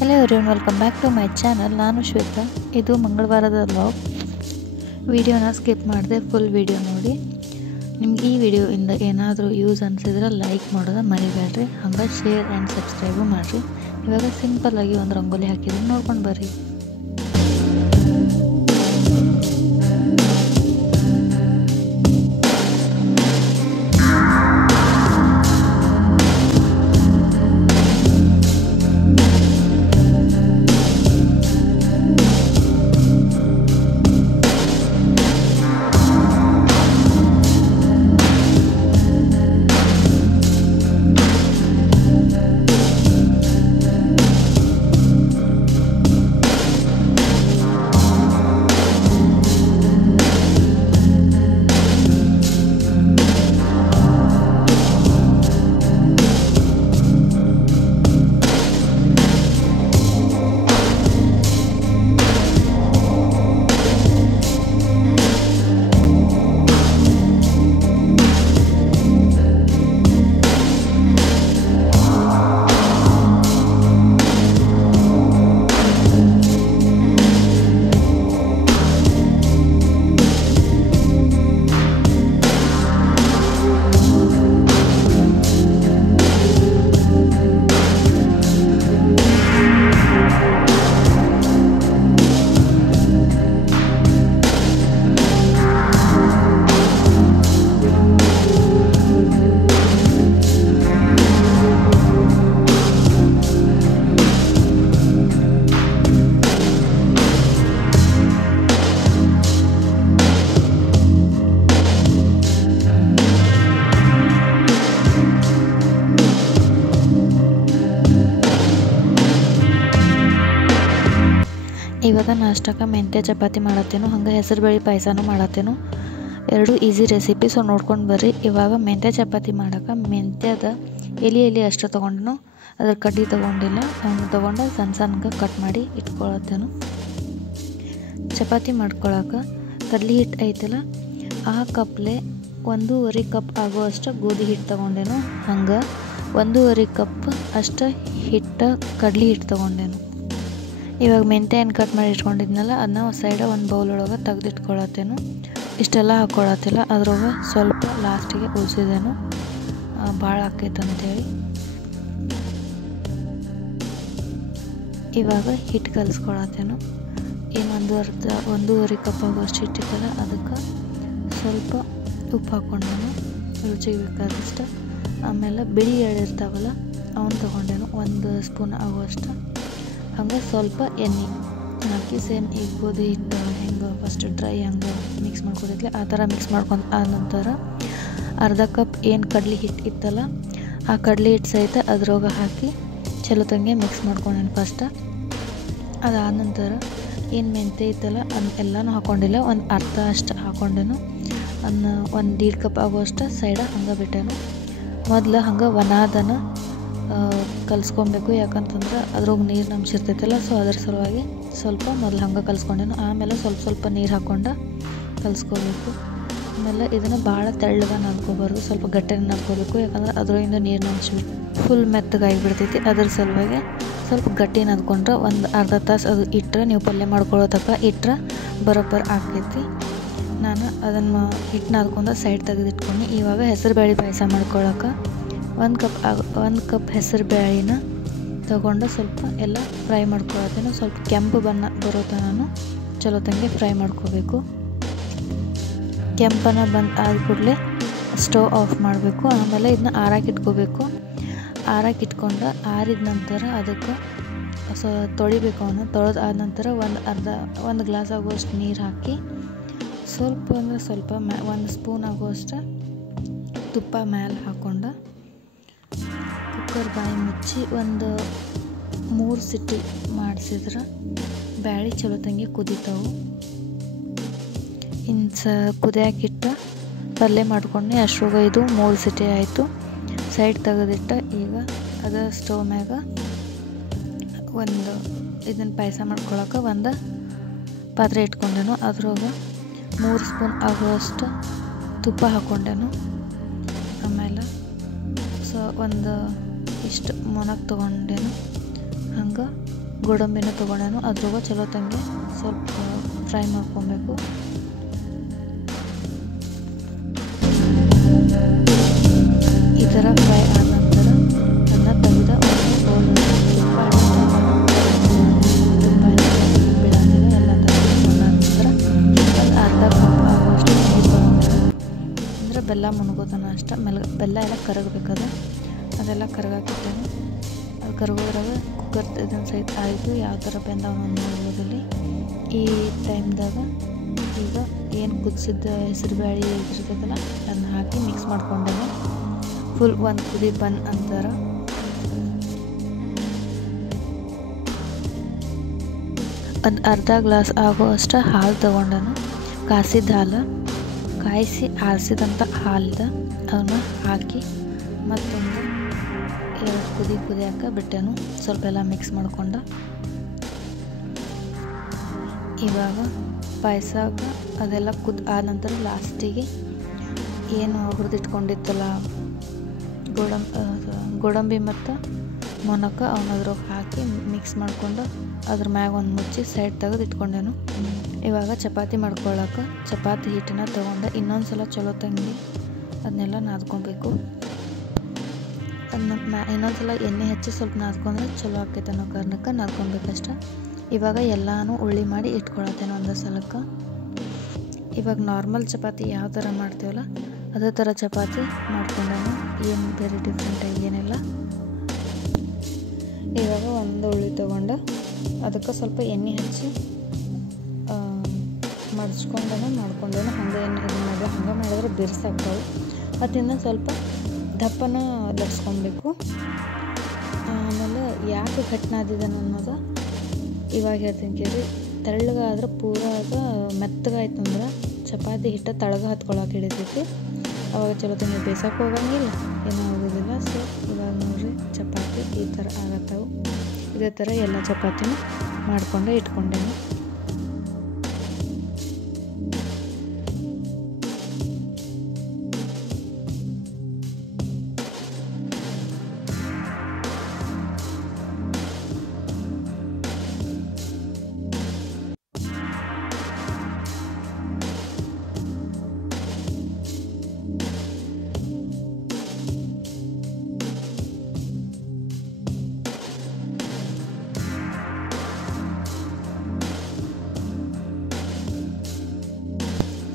Hello everyone, welcome back to my channel. ನಾನು ಶ್ವೇತಾ. ಇದು ಮಂಗಳವಾರದ vlog. ವಿಡಿಯೋನ ಸ್ಕಿಪ್ ಮಾಡದೆ ಫುಲ್ ವಿಡಿಯೋ ನೋಡಿ. ನಿಮಗೆ ಈ ವಿಡಿಯೋಯಿಂದ ಏನಾದರೂ ಯೂಸ್ ಅನಿಸಿದ್ರೆ ಲೈಕ್ ಮಾಡೋದು ಮರಿಬೇಡ್ರಿ. ಹಾಗೆ ಶೇರ್ ಆ್ಯಂಡ್ ಸಬ್ಸ್ಕ್ರೈಬು ಮಾಡಿರಿ. ಇವಾಗ ಸಿಂಪಲ್ ಆಗಿ ಒಂದು ರಂಗೋಲಿ ಹಾಕಿದ್ರೆ ನೋಡ್ಕೊಂಡು ಬರ್ರಿ. ಇವಾಗ ನಾಷ್ಟಕ್ಕೆ ಮೆಂತ್ಯ ಚಪಾತಿ ಮಾಡತ್ತೇನು, ಹಂಗೆ ಹೆಸರುಬೇಳೆ ಪಾಯಸನೂ ಮಾಡತ್ತೇನು. ಎರಡು ಈಸಿ ರೆಸಿಪಿ, ಸೊ ನೋಡ್ಕೊಂಡು ಬರ್ರಿ. ಇವಾಗ ಮೆಂತ್ಯ ಚಪಾತಿ ಮಾಡೋಕೆ ಮೆಂತ್ಯದ ಎಲೆ ಅಷ್ಟು ತೊಗೊಂಡು ಅದ್ರ ಕಡ್ಡಿ ತೊಗೊಂಡಿಲ್ಲ, ಹಂಗೆ ತೊಗೊಂಡು ಸಣ್ಣ ಸಣ್ಣಗೆ ಕಟ್ ಮಾಡಿ ಇಟ್ಕೊಳತ್ತೇನು. ಚಪಾತಿ ಮಾಡ್ಕೊಳಕ್ಕೆ ಕಡ್ಲಿ ಹಿಟ್ಟು ಐತಲ್ಲ, ಆ ಕಪ್ಲೆ 1.5 ಕಪ್ ಆಗುವಷ್ಟು ಗೋಧಿ ಹಿಟ್ಟು ತೊಗೊಂಡೇನು. ಹಂಗೆ 1.5 ಕಪ್ ಅಷ್ಟು ಕಡ್ಲಿ ಹಿಟ್ಟು ತೊಗೊಂಡೇನು. ಇವಾಗ ಮೆಂತ್ಯ ಏನು ಕಟ್ ಮಾಡಿ ಇಟ್ಕೊಂಡಿದ್ನಲ್ಲ, ಅದನ್ನ ಸೈಡ ಒಂದು ಬೌಲ್ ಒಳಗೆ ತೆಗೆದಿಟ್ಕೊಳತ್ತೇನು. ಇಷ್ಟೆಲ್ಲ ಹಾಕ್ಕೊಳತ್ತಿಲ್ಲ, ಅದ್ರೊಳಗೆ ಸ್ವಲ್ಪ ಲಾಸ್ಟಿಗೆ ಉಳಿಸಿದೇನು, ಭಾಳ ಆಕೈತೆ ಅಂತೇಳಿ. ಇವಾಗ ಹಿಟ್ಟು ಕಲಿಸ್ಕೊಳತ್ತೇನು. ಏನು 1.5 ಕಪ್ ಆಗೋಷ್ಟು ಹಿಟ್ಟಿತ್ತಲ್ಲ, ಅದಕ್ಕೆ ಸ್ವಲ್ಪ ಉಪ್ಪು ಹಾಕ್ಕೊಂಡೇನು ರುಚಿಗೆ ಬೇಕಾದಷ್ಟು. ಆಮೇಲೆ ಬಿಳಿ ಎಳ್ಳು ಇರ್ತಾವಲ್ಲ ಅವನ್ನ ತೊಗೊಂಡೇನು 1 ಸ್ಪೂನ್ ಆಗುವಷ್ಟು. ಹಂಗೆ ಸ್ವಲ್ಪ ಎಣ್ಣೆ ಹಾಕಿ ಸೇಮ್ ಈಗ ಗೋಧಿ ಹಿಟ್ಟು ಹೆಂಗೆ ಫಸ್ಟ್ ಡ್ರೈ ಹಂಗೆ ಮಿಕ್ಸ್ ಮಾಡ್ಕೊತಿದ್ಲೆ ಆ ಥರ ಮಿಕ್ಸ್ ಮಾಡ್ಕೊಂಡು ಆದ ನಂತರ ಅರ್ಧ ಕಪ್ ಏನು ಕಡ್ಲಿ ಹಿಟ್ಟು ಇತ್ತಲ್ಲ, ಆ ಕಡ್ಲಿ ಹಿಟ್ಟು ಸಹಿತ ಅದ್ರೊಳಗೆ ಹಾಕಿ ಚಲೋ ತಂಗೆ ಮಿಕ್ಸ್ ಮಾಡ್ಕೊಂಡೇನು ಫಸ್ಟ್. ಅದಾದ ನಂತರ ಏನು ಮೆಂತ್ಯ ಇತ್ತಲ್ಲ ಎಲ್ಲನೂ ಹಾಕ್ಕೊಂಡಿಲ್ಲ, ಒಂದು ಅರ್ಧ ಅಷ್ಟು ಹಾಕ್ಕೊಂಡೇನು. ಅದನ್ನ 1.5 ಕಪ್ ಆಗುವಷ್ಟು ಸೈಡ ಹಂಗೆ ಬಿಟ್ಟೇನು. ಮೊದಲು ಹಂಗೆ ಒಣದನ ಕಲಿಸ್ಕೊಬೇಕು, ಯಾಕಂತಂದ್ರೆ ಅದ್ರೊಳಗೆ ನೀರು ಅಂಶ ಇರ್ತೈತಲ್ಲ, ಸೊ ಅದ್ರ ಸಲುವಾಗಿ ಸ್ವಲ್ಪ ಮೊದಲು ಹಂಗೆ ಕಲಿಸ್ಕೊಂಡೇನು. ಆಮೇಲೆ ಸ್ವಲ್ಪ ನೀರು ಹಾಕ್ಕೊಂಡು ಕಲಿಸ್ಕೋಬೇಕು. ಆಮೇಲೆ ಇದನ್ನು ಭಾಳ ತೆಳ್ಳಗೆ ನಾದ್ಕೋಬಾರ್ದು, ಸ್ವಲ್ಪ ಗಟ್ಟಿನ ನಾದ್ಕೋಬೇಕು, ಯಾಕಂದ್ರೆ ಅದ್ರೊಳಗಿಂದ ನೀರಿನ ಅಂಶ ಫುಲ್ ಮೆತ್ತಗಾಗಿಬಿಡ್ತೈತಿ. ಅದ್ರ ಸಲುವಾಗಿ ಸ್ವಲ್ಪ ಗಟ್ಟಿ ನಾದ್ಕೊಂಡ್ರೆ ಒಂದು ಅರ್ಧ ತಾಸು ಅದು ಇಟ್ಟರೆ, ನೀವು ಪಲ್ಯ ಮಾಡ್ಕೊಳ್ಳೋ ತನಕ ಇಟ್ಟರೆ ಬರೋಬ್ಬರ ಆಕೈತಿ. ನಾನು ಅದನ್ನು ಹಿಟ್ಟು ನಾದ್ಕೊಂಡು ಸೈಡ್ ತೆಗೆದಿಟ್ಕೊಂಡು ಇವಾಗ ಹೆಸರುಬೇಳೆ ಪಾಯಸ ಮಾಡ್ಕೊಳಕ್ಕೆ 1 ಕಪ್ ಹೆಸರು ಬೇಳೆನ ತೊಗೊಂಡು ಸ್ವಲ್ಪ ಎಲ್ಲ ಫ್ರೈ ಮಾಡ್ಕೊಳತ್ತೇನು. ಸ್ವಲ್ಪ ಕೆಂಪು ಬಣ್ಣ ಬರೋ ತನಕ ಚಲೋ ತಂಗೆ ಫ್ರೈ ಮಾಡ್ಕೋಬೇಕು. ಕೆಂಪನ ಆದ ಕೂಡಲೇ ಸ್ಟವ್ ಆಫ್ ಮಾಡಬೇಕು. ಆಮೇಲೆ ಇದನ್ನ ಆರಾಕಿಟ್ಕೋಬೇಕು. ಆರಾಕಿಟ್ಕೊಂಡು ಆರಿದ ನಂತರ ಅದಕ್ಕೆ ತೊಳಿಬೇಕು. ಅವನು ತೊಳೆದು ಆದ ನಂತರ ಒಂದು ಗ್ಲಾಸ್ ಆಗುವಷ್ಟು ನೀರು ಹಾಕಿ ಸ್ವಲ್ಪ ಅಂದರೆ ಸ್ವಲ್ಪ 1 ಸ್ಪೂನ್ ಆಗುವಷ್ಟು ತುಪ್ಪ ಮೇಲೆ ಹಾಕ್ಕೊಂಡು ಕುಕ್ಕರ್ ಬಾಯಿ ಮುಚ್ಚಿ ಒಂದು 3 ಸಿಟಿ ಮಾಡಿಸಿದ್ರೆ ಬ್ಯಾಳೆ ಚಲೋ ತಂಗಿ ಕುದಿತಾವು. ಕುದಿಯಾಕಿಟ್ಟು ಪಲ್ಯ ಮಾಡ್ಕೊಂಡು ಅಷ್ಟ್ರಾಗ ಇದು 3 ಸಿಟಿ ಆಯಿತು. ಸೈಡ್ ತೆಗೆದಿಟ್ಟು ಈಗ ಅದು ಸ್ಟವ್ ಮ್ಯಾಗ ಇದನ್ನು ಪಾಯಸ ಮಾಡ್ಕೊಳಕ್ಕೆ ಒಂದು ಪಾತ್ರೆ ಇಟ್ಕೊಂಡೇನು. ಅದ್ರಾಗ 3 ಸ್ಪೂನ್ ಆಗುವಷ್ಟು ತುಪ್ಪ ಹಾಕ್ಕೊಂಡೇನು. ಆಮೇಲೆ ಒಂದು ಇಷ್ಟು ಮೊನಕ್ಕೆ ತೊಗೊಂಡೇನು. ಹಂಗೆ ಗೋಡಂಬಿನ ತೊಗೊಂಡೇನು. ಅದ್ರಾಗ ಚಲೋ ತಂಗೆ ಸ್ವಲ್ಪ ಫ್ರೈ ಮಾಡ್ಕೊಬೇಕು. ಈ ಥರ ಫ್ರೈ ಆದ ನಂತರ ಅದನ್ನ ತೆಗೆದ ಒಂದು ಬೌಲಲ್ಲಿ ಬೀಳಂಗಿಲ್ಲ ಎಲ್ಲ ತೆಗೆದುಕೊಂಡ ನಂತರ ಒಂದು ಅರ್ಧ ಕಪ್ ಆಗುವಷ್ಟು ನೀರು ತೊಗೊಂಡೆ. ಅಂದರೆ ಬೆಲ್ಲ ಮುಣಗೋತನ ಅಷ್ಟ ಬೆಲ್ಲ ಎಲ್ಲ ಕರಗಬೇಕದ, ಅದೆಲ್ಲ ಕರಗಾಕಿಟ್ಟೇನೆ. ಅದು ಕರಗೋದ್ರಾಗ ಕುಕ್ಕರ್ ಇದನ್ನು ಸಹಿತ ಆಯಿತು. ಯಾವ ಥರ ಬೆಂದವ ನೋಡ್ಬೋದಲ್ಲಿ. ಈ ಟೈಮ್ದಾಗ ಈಗ ಏನು ಕುದಿಸಿದ್ದ ಹೆಸರು ಬೇಳೆ ಇರ್ತೈತಲ್ಲ ಅದನ್ನ ಹಾಕಿ ಮಿಕ್ಸ್ ಮಾಡ್ಕೊಂಡೇನೆ. ಫುಲ್ ಒಂದು ಕುದಿ ಬಂದ್ ಅಂತಾರ ಒಂದು ಅರ್ಧ ಗ್ಲಾಸ್ ಆಗುವಷ್ಟು ಹಾಲು ತೊಗೊಂಡನು. ಕಾಸಿದ ಹಾಲು, ಕಾಯಿಸಿ ಆರಿಸಿದಂಥ ಹಾಲಿದ ಅವನ್ನ ಹಾಕಿ ಮತ್ತೊಂದು 2 ಕುದಿಯಾಕ ಬಿಟ್ಟೆನು. ಸ್ವಲ್ಪ ಎಲ್ಲ ಮಿಕ್ಸ್ ಮಾಡ್ಕೊಂಡ ಇವಾಗ ಪಾಯಸಾಗ ಅದೆಲ್ಲ ಆದ ನಂತರ ಲಾಸ್ಟಿಗೆ ಏನು ಹುರಿದಿಟ್ಕೊಂಡಿತ್ತಲ್ಲ ಗೋಡಂಬಿ ಮತ್ತು ಮೊನಕ ಅವನದ್ರಾಗ ಹಾಕಿ ಮಿಕ್ಸ್ ಮಾಡ್ಕೊಂಡು ಅದ್ರ ಮ್ಯಾಗ ಒಂದು ಮುಚ್ಚಿ ಸೈಡ್ ತೆಗೆದು ಇಟ್ಕೊಂಡೇನು. ಇವಾಗ ಚಪಾತಿ ಮಾಡ್ಕೊಳ್ಳೋಕೆ ಚಪಾತಿ ಹಿಟ್ಟನ್ನ ತೊಗೊಂಡೆ. ಇನ್ನೊಂದು ಸಲ ಚಲೋ ತಂಗಿ ಅದನ್ನೆಲ್ಲ ನಾದ್ಕೊಬೇಕು. ಅದನ್ನ ಇನ್ನೊಂದು ಸಲ ಎಣ್ಣೆ ಹಚ್ಚಿ ಸ್ವಲ್ಪ ನಾದ್ಕೊಂಡ್ರೆ ಚಲೋ ಆಕೈತೆ ಅನ್ನೋ ಕಾರಣಕ್ಕೆ ನಾದ್ಕೊಬೇಕಷ್ಟ. ಇವಾಗ ಎಲ್ಲನೂ ಉಳ್ಳಿ ಮಾಡಿ ಇಟ್ಕೊಳತ್ತೇನೆ ಒಂದೇ ಸಲಕ್ಕೆ. ಇವಾಗ ನಾರ್ಮಲ್ ಚಪಾತಿ ಯಾವ ಥರ ಮಾಡ್ತೀವಲ್ಲ ಅದೇ ಥರ ಚಪಾತಿ ಮಾಡ್ಕೊಂಡೇನು. ಏನು ಬೇರೆ ಡಿಫ್ರೆಂಟಾಗಿ ಏನಿಲ್ಲ. ಇವಾಗ ಒಂದು ಉಳ್ಳಿ ತೊಗೊಂಡು ಅದಕ್ಕೆ ಸ್ವಲ್ಪ ಎಣ್ಣೆ ಹಚ್ಚಿ ಮಾಡ್ಕೊಂಡೇನು. ಹಂಗೆ ಏನು ಇದು ಮಾಡಿ ಹಂಗೆ ಮಾಡಿದ್ರೆ ಬಿರ್ಸಾಗ್ತಾವೆ. ಅದರಿಂದ ಸ್ವಲ್ಪ ದಪ್ಪನ ಲಟ್ಸ್ಕೊಬೇಕು. ಆಮೇಲೆ ಯಾಕೆ ಘಟ್ನಾದಿದ್ದಾನೆ ಅನ್ನೋದು ಇವಾಗ ಹೇಳ್ತೀನಿ ಕೇಳಿ. ತೆಳ್ಳಗಾದ್ರೆ ಪೂರಾಗ ಮೆತ್ತಗಾಯ್ತಂದ್ರೆ ಚಪಾತಿ ಹಿಟ್ಟು ತಳಗ ಹತ್ಕೊಳಕ್ಕೆ ಹಿಡಿತೈತಿ. ಅವಾಗ ಚಲೋ ತಂಗಿ ಬೇಯಿಸೋಕೆ ಹೋಗಂಗಿಲ್ಲ, ಏನೂ ಆಗೋದಿಲ್ಲ. ಸೊ ಇವಾಗ ನೋಡ್ರಿ ಚಪಾತಿ ಈ ಥರ ಆಗತ್ತವು. ಇದೇ ಥರ ಎಲ್ಲ ಚಪಾತಿನೂ ಮಾಡ್ಕೊಂಡು ಇಟ್ಕೊಂಡೇನು.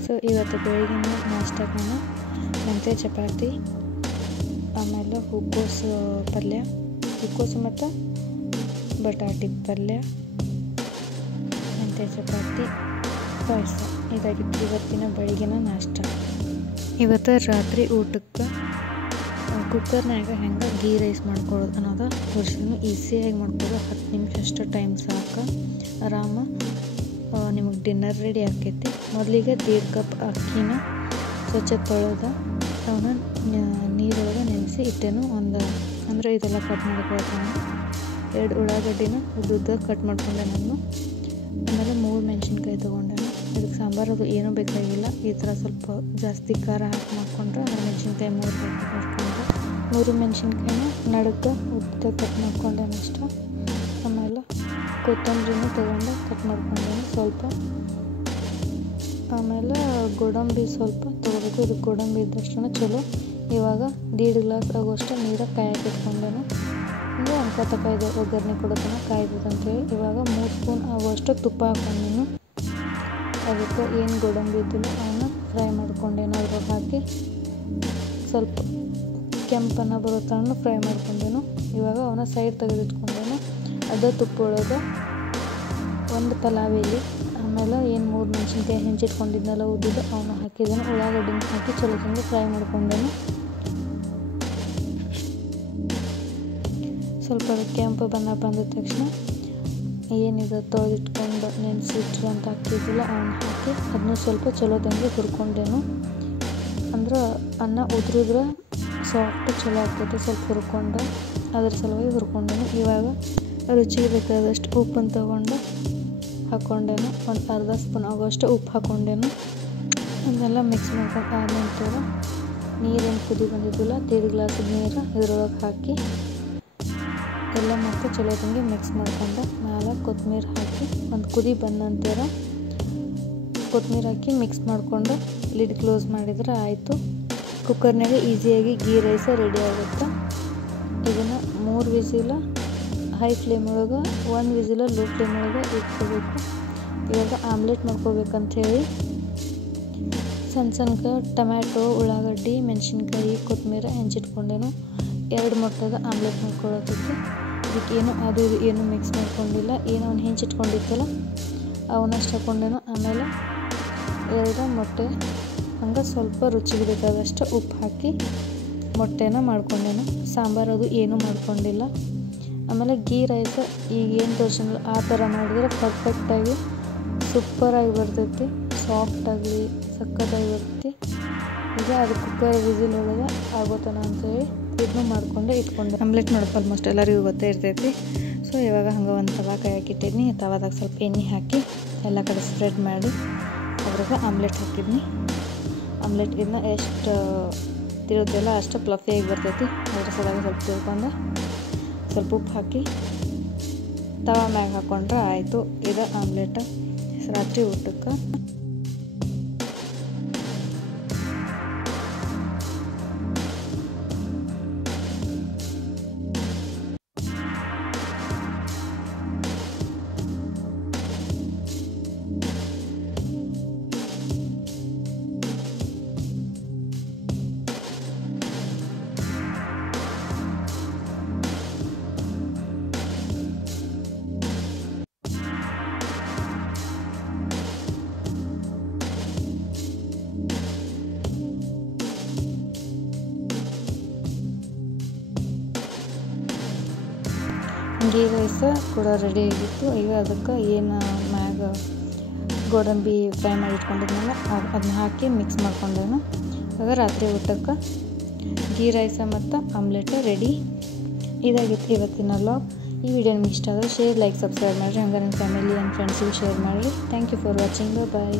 ಸೊ ಇವತ್ತು ಬೆಳಗಿನ ನಾಷ್ಟಕ್ಕೆ ನಾನು ಮೆಂತ್ಯ ಚಪಾತಿ, ಆಮೇಲೆ ಹೂಕೋಸು ಪಲ್ಯ, ಹೂಕೋಸು ಮತ್ತು ಬಟಾಟಿ ಪಲ್ಯ, ಮೆಂತ್ಯ ಚಪಾತಿ, ಪಾಯಸ ಇದಾಗಿತ್ತು ಇವತ್ತಿನ ಬೆಳಗಿನ ನಾಷ್ಟ. ಇವತ್ತು ರಾತ್ರಿ ಊಟಕ್ಕೆ ಕುಕ್ಕರ್ನಾಗ ಹೆಂಗೆ ಗೀ ರೈಸ್ ಮಾಡ್ಕೊಳ್ಳೋದು ಅನ್ನೋದು ತೋರಿಸಿದ್ನು. ಈಸಿಯಾಗಿ ಮಾಡ್ಕೊಳ್ಳೋದು, 10 ನಿಮಿಷ ಅಷ್ಟು ಟೈಮ್ ಸಾಕು. ಆರಾಮ ನಿಮಗೆ ಡಿನ್ನರ್ ರೆಡಿ ಆಕೈತಿ. ಮೊದಲಿಗೆ 1.5 ಕಪ್ ಅಕ್ಕಿನ ಸ್ವಚ್ಛ ತೊಳೆದ ಅವನ್ನ ನೀರೊಳಗೆ ನೆನೆಸಿ ಇಟ್ಟೇನು. ಅಂದರೆ ಇದೆಲ್ಲ ಕಟ್ ಮಾಡ್ಕೊಳ್ತಾನೆ. 2 ಉಳ್ಳಾಗಡ್ಡಿನ ಉದ್ದುದ್ದ ಕಟ್ ಮಾಡ್ಕೊಂಡೆ ನಾನು. ಆಮೇಲೆ 3 ಮೆಣಸಿನ್ಕಾಯಿ ತೊಗೊಂಡೆನು. ಇದಕ್ಕೆ ಸಾಂಬಾರು ಅದು ಏನೂ ಬೇಕಾಗಿಲ್ಲ. ಈ ಥರ ಸ್ವಲ್ಪ ಜಾಸ್ತಿ ಖಾರ ಹಾಕಿ ಮಾಡ್ಕೊಂಡ್ರೆ ಮೆಣಸಿನ್ಕಾಯಿ 3 ಹಾಕಿ ಮಾಡ್ಕೊಂಡ್ರೆ 3 ಮೆಣಸಿನ್ಕಾಯಿನ ನಡುಕ ಉದ್ದ ಕಟ್ ಮಾಡ್ಕೊಂಡೆ ಅಷ್ಟ. ಆಮೇಲೆ ಕೊತ್ತಂಬರಿನೂ ತೊಗೊಂಡು ಕಟ್ ಮಾಡ್ಕೊಂಡೇನು ಸ್ವಲ್ಪ. ಆಮೇಲೆ ಗೋಡಂಬಿ ಸ್ವಲ್ಪ ತೊಗೋಬೇಕು. ಇದು ಗೋಡಂಬಿ ಇದ್ದಷ್ಟು ಚಲೋ. ಇವಾಗ 1.5 ಗ್ಲಾಸ್ ಆಗುವಷ್ಟು ನೀರಾಗ ಕಾಯಕ್ಕೆ ಇಟ್ಕೊಂಡೇನು. ಅಂದರೆ ಅಂಕತಕಾಯ್ದು ಒಗ್ಗರಣೆ ಕೊಡೋದನ್ನು ಕಾಯ್ಬೋದು ಅಂತೇಳಿ. ಇವಾಗ 3 ಸ್ಪೂನ್ ಆಗುವಷ್ಟು ತುಪ್ಪ ಹಾಕೊಂಡೇನು. ಅದಕ್ಕೆ ಏನು ಗೋಡಂಬಿ ಇದ್ದಿಲ್ಲ ಅವನ್ನ ಫ್ರೈ ಮಾಡ್ಕೊಂಡೇನು. ಅದ್ರಾಗ ಹಾಕಿ ಸ್ವಲ್ಪ ಕೆಂಪನ್ನು ಬರೋ ತನಕ ಫ್ರೈ ಮಾಡ್ಕೊಂಡೇನು. ಇವಾಗ ಅವನ್ನ ಸೈಡ್ ತೆಗೆದಿಟ್ಕೊಂಡೇನು. ಅದೇ ತುಪ್ಪ ಒಳಗೆ 1 ಪಲಾವ್ ಎಲೆ, ಆಮೇಲೆ ಏನು 3 ಮೆಣಸಿನ್ಕಾಯಿ ಹೆಂಚಿಟ್ಕೊಂಡಿದ್ನೆಲ್ಲ ಉದ್ದಿದ್ದು ಅವನ್ನ ಹಾಕಿದ್ದೇನೆ. ಉಳ್ಳಾಗಡ್ಡಿನ ಹಾಕಿ ಚಲೋ ತಂದು ಫ್ರೈ ಮಾಡ್ಕೊಂಡೇನು. ಸ್ವಲ್ಪ ಕೆಂಪು ಬಣ್ಣ ಬಂದ ತಕ್ಷಣ ಏನಿದೆ ತೊಳೆದಿಟ್ಕೊಂಡು ನೆನೆಸಿಟ್ರು ಅಂತ ಹಾಕಿದ್ದಿಲ್ಲ ಅವನ್ನ ಹಾಕಿ ಅದನ್ನು ಸ್ವಲ್ಪ ಚಲೋ ತಂದು ಹುರ್ಕೊಂಡೇನು. ಅಂದ್ರೆ ಅನ್ನ ಉದ್ರಿದ್ರೆ ಸಾಫ್ಟ್ ಚಲೋ ಆಗ್ತೈತೆ. ಸ್ವಲ್ಪ ಹುರ್ಕೊಂಡು ಅದ್ರ ಸಲುವಾಗಿ ಹುರ್ಕೊಂಡೇನು. ಇವಾಗ ರುಚಿಗೆ ಬೇಕಾದಷ್ಟು ಉಪ್ಪನ್ನು ತೊಗೊಂಡು ಹಾಕ್ಕೊಂಡೇನು. ಒಂದು ಅರ್ಧ ಸ್ಪೂನ್ ಆಗೋಷ್ಟು ಉಪ್ಪು ಹಾಕ್ಕೊಂಡೇನು. ಇದನ್ನೆಲ್ಲ ಮಿಕ್ಸ್ ಮಾಡ್ಕೊಂಡು ಆದ ನಂತರ ನೀರೇನು ಕುದಿ ಬಂದಿದ್ದಿಲ್ಲ 1.5 ಗ್ಲಾಸ್ ನೀರು ಇದ್ರೊಳಗೆ ಹಾಕಿ ಎಲ್ಲ ಮತ್ತು ಚಲೋ ತಂಗೆ ಮಿಕ್ಸ್ ಮಾಡ್ಕೊಂಡು ಮೇಲೆ ಕೊತ್ತಂಬರಿ ಹಾಕಿ ಒಂದು ಕುದಿ ಬಂದ ನಂತರ ಕೊತ್ತಂಬರಿ ಹಾಕಿ ಮಿಕ್ಸ್ ಮಾಡಿಕೊಂಡು ಲಿಡ್ ಕ್ಲೋಸ್ ಮಾಡಿದ್ರೆ ಆಯಿತು. ಕುಕ್ಕರ್ನಾಗ ಈಸಿಯಾಗಿ ಗೀ ರೈಸ್ ರೆಡಿ ಆಗುತ್ತೆ. ಇದನ್ನು 3 ವಿಸಿಲ ಹೈ ಫ್ಲೇಮ್ ಒಳಗೆ 1 ವಿಸಿಲ ಲೋ ಫ್ಲೇಮ್ ಒಳಗೆ ಇಟ್ಕೋಬೇಕು. ಇವಾಗ ಆಮ್ಲೆಟ್ ಮಾಡ್ಕೋಬೇಕಂಥೇಳಿ ಸಣ್ಣ ಟೊಮ್ಯಾಟೊ, ಉಳ್ಳಾಗಡ್ಡಿ, ಮೆಣಸಿನ್ಕಾಯಿ, ಕೊತ್ತಂಬರಿ ಹೆಂಚಿಟ್ಕೊಂಡೇನು 2 ಮೊಟ್ಟೆಗೆ ಆಮ್ಲೆಟ್ ಮಾಡ್ಕೊಳ್ಳೋದಕ್ಕೆ. ಇದಕ್ಕೇನು ಅದು ಇದು ಏನು ಮಿಕ್ಸ್ ಮಾಡ್ಕೊಂಡಿಲ್ಲ. ಏನು ಅವ್ನು ಹೆಂಚಿಟ್ಕೊಂಡಿತ್ತಲ್ಲ ಅವನ್ನಷ್ಟು ಹಾಕ್ಕೊಂಡೇನು. ಆಮೇಲೆ 2 ಮೊಟ್ಟೆ ಹಂಗೆ ಸ್ವಲ್ಪ ರುಚಿಗೆ ಬೇಕಾದಷ್ಟು ಉಪ್ಪು ಹಾಕಿ ಮೊಟ್ಟೆನ ಮಾಡ್ಕೊಂಡೇನು. ಸಾಂಬಾರು ಅದು ಏನೂ ಮಾಡ್ಕೊಂಡಿಲ್ಲ. ಆಮೇಲೆ ಗೀ ರೈಸ್ ಈಗ ಏನು ತೋರಿಸಿಲ್ಲ ಆ ಥರ ಮಾಡಿದರೆ ಪರ್ಫೆಕ್ಟಾಗಿ ಸೂಪರಾಗಿ ಬರ್ತೈತಿ. ಸಾಫ್ಟಾಗಲಿ ಸಖತ್ತಾಗಿ ಬರ್ತೈತಿ. ಈಗ ಅದು ಕುಕ್ಕರ್ ವಿಸಿಲ್ ಒಳಗೆ ಆಗೋತನ ಅಂತೇಳಿ ಇದನ್ನು ಮಾಡಿಕೊಂಡೆ ಇಟ್ಕೊಂಡೆ. ಆಮ್ಲೆಟ್ ಮಾಡೋದು ಆಲ್ಮೋಸ್ಟ್ ಎಲ್ಲರಿಗೂ ಗೊತ್ತೇ ಇರ್ತೈತಿ. ಸೊ ಇವಾಗ ಹಂಗೆ ಒಂದು ತವಾ ಕಾಯಕ್ಕಿಟ್ಟಿದ್ನಿ. ತವಾದಾಗ ಸ್ವಲ್ಪ ಎಣ್ಣೆ ಹಾಕಿ ಎಲ್ಲ ಕಡೆ ಸ್ಪ್ರೆಡ್ ಮಾಡಿ ಅದ್ರಾಗ ಆಮ್ಲೆಟ್ ಹಾಕಿದ್ನಿ. ಆಮ್ಲೆಟ್ ಇದನ್ನ ಎಷ್ಟು ತಿರುತ್ತಲ್ಲ ಅಷ್ಟು ಫ್ಲಫಿಯಾಗಿ ಬರ್ತೈತಿ. ಅದ್ರ ಸಲುವಾಗಿ ಸ್ವಲ್ಪ ತಿಳ್ಕೊಂಡು ಸ್ವಲ್ಪ ಉಪ್ಪು ಹಾಕಿ ತವಾ ಮ್ಯಾಗ ಹಾಕ್ಕೊಂಡ್ರೆ ಆಯಿತು. ಇದು ಆಮ್ಲೆಟ್ ರಾತ್ರಿ ಊಟಕ್ಕೆ. ಗೀ ರೈಸ್ ಕೂಡ ರೆಡಿ ಆಗಿತ್ತು. ಈಗ ಅದಕ್ಕೆ ಏನು ಮ್ಯಾಗ ಗೋಡಂಬಿ ಫ್ರೈ ಮಾಡಿ ಇಟ್ಕೊಂಡಿದ್ನಲ್ಲ ಅದನ್ನ ಹಾಕಿ ಮಿಕ್ಸ್ ಮಾಡ್ಕೊಂಡೇನು. ಇವಾಗ ರಾತ್ರಿ ಊಟಕ್ಕೆ ಗೀ ರೈಸ ಮತ್ತು ಆಮ್ಲೆಟ್ ರೆಡಿ. ಇದಾಗಿತ್ತು ಇವತ್ತಿನ ವ್ಲಾಗ್. ಈ ವಿಡಿಯೋ ನಿಮ್ಗೆ ಇಷ್ಟ ಆದರೆ ಶೇರ್, ಲೈಕ್, ಸಬ್ಸ್ಕ್ರೈಬ್ ಮಾಡಿರಿ. ಹಂಗೆ ನಿಮ್ಮ ಫ್ಯಾಮಿಲಿ ಆ್ಯಂಡ್ ಫ್ರೆಂಡ್ಸಿಗೆ ಶೇರ್ ಮಾಡಿರಿ. Thank you for watching. Bye.